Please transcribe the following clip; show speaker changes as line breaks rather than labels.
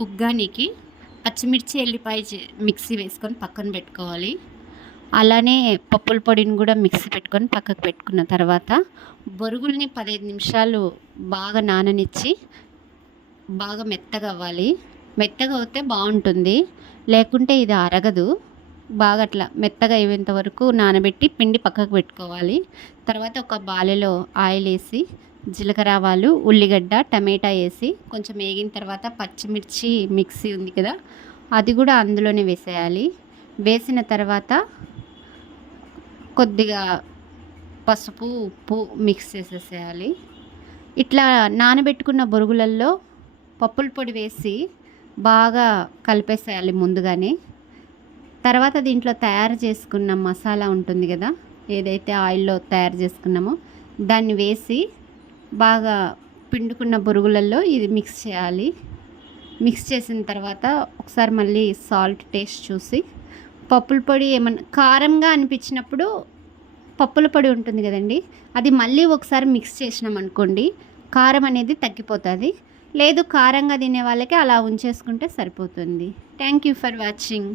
ఉగ్గానికి పచ్చిమిర్చి ఎల్లిపాయ చే- మిక్సీ వేసుకొని పక్కన పెట్టుకోవాలి. అలానే పప్పుల పొడిని కూడా మిక్సీ పెట్టుకొని పక్కకు పెట్టుకున్న తర్వాత బొరుగుల్ని పదిహేను నిమిషాలు బాగా నాననిచ్చి బాగా మెత్తగా అవ్వాలి. మెత్తగా అవుతే బాగుంటుంది. లేకుంటే ఇది అరగదు. బాగా అట్లా మెత్తగా అయ్యేంత వరకు నానబెట్టి పిండి పక్కకు పెట్టుకోవాలి. తర్వాత ఒక బాలెలో ఆయిల్ వేసి జీలకర్ర ఆవాలు ఉల్లిగడ్డ టమాటా వేసి కొంచెం వేగిన తర్వాత పచ్చిమిర్చి మిక్సీ ఉంది కదా అది కూడా అందులోనే వేసేయాలి. వేసిన తర్వాత కొద్దిగా పసుపు ఉప్పు మిక్స్ చేసేసేయాలి. ఇట్లా నానబెట్టుకున్న బొరుగులల్లో పప్పుల పొడి వేసి బాగా కలిపేసేయాలి ముందుగానే. తర్వాత దీంట్లో తయారు చేసుకున్న మసాలా ఉంటుంది కదా ఏదైతే ఆయిల్లో తయారు చేసుకున్నామో దాన్ని వేసి బాగా పిండుకున్న బొరుగులలో ఇది మిక్స్ చేయాలి. మిక్స్ చేసిన తర్వాత ఒకసారి మళ్ళీ సాల్ట్ టేస్ట్ చూసి పప్పుల పొడి ఏమన్నా కారంగా అనిపించినప్పుడు పప్పుల పొడి ఉంటుంది కదండి అది మళ్ళీ ఒకసారి మిక్స్ చేసినాం అనుకోండి కారం అనేది తగ్గిపోతుంది. లేదు కారంగా తినే వాళ్ళకి అలా ఉంచేసుకుంటే సరిపోతుంది. Thank you for watching